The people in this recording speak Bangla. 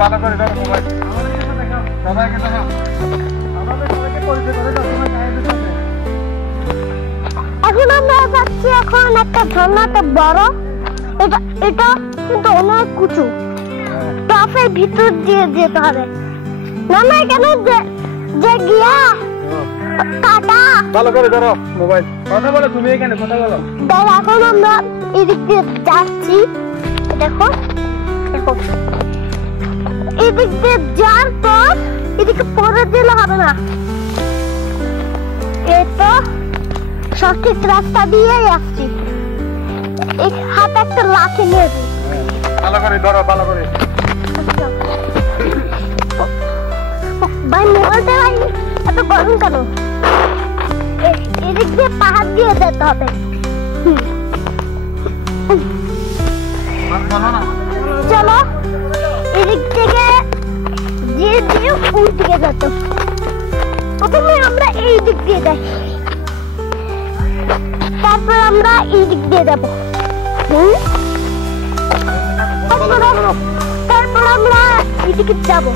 ভালো করে ধরো মোবাইল। সবাইকে দেখাও। আমাদের সবাইকে পরিচয় করে দাও তোমার গায়ের সাথে। এখন আমরা যাচ্ছি এখন একটা ঝর্ণাতে বড়, এটা কিন্তু অনেক উঁচু, টপের ভিতর দিয়ে যেতে হবে। না না এখানে যে গিয়া কাটা। ভালো করে ধরো মোবাইল। কথা বলো, তুমি এখানে কথা বলো। তাই এখন আমরা এদিক দিয়ে যাচ্ছি, দেখো দেখো এদিক দিয়ে যাওয়ার পর এদিকে পরে দিলে হবে না, এই তো সঠিক রাস্তা দিয়ে আসছি। এই হাতে একটা লাঠি নিয়ে দিই। ভালো করে ধরো, ভালো করে। ভাই মোবাইলটা ভাই এত গরম কেন? এদিক দিয়ে পাহাড় দিয়ে যেতে হবে। চলো এদিক থেকে দিয়ে দিয়ে ওই দিকে যেত। প্রথমে আমরা এই দিক দিয়ে যাই, তারপর আমরা এই দিক দিয়ে যাবো। তারপর আমরা এদিকে যাবো।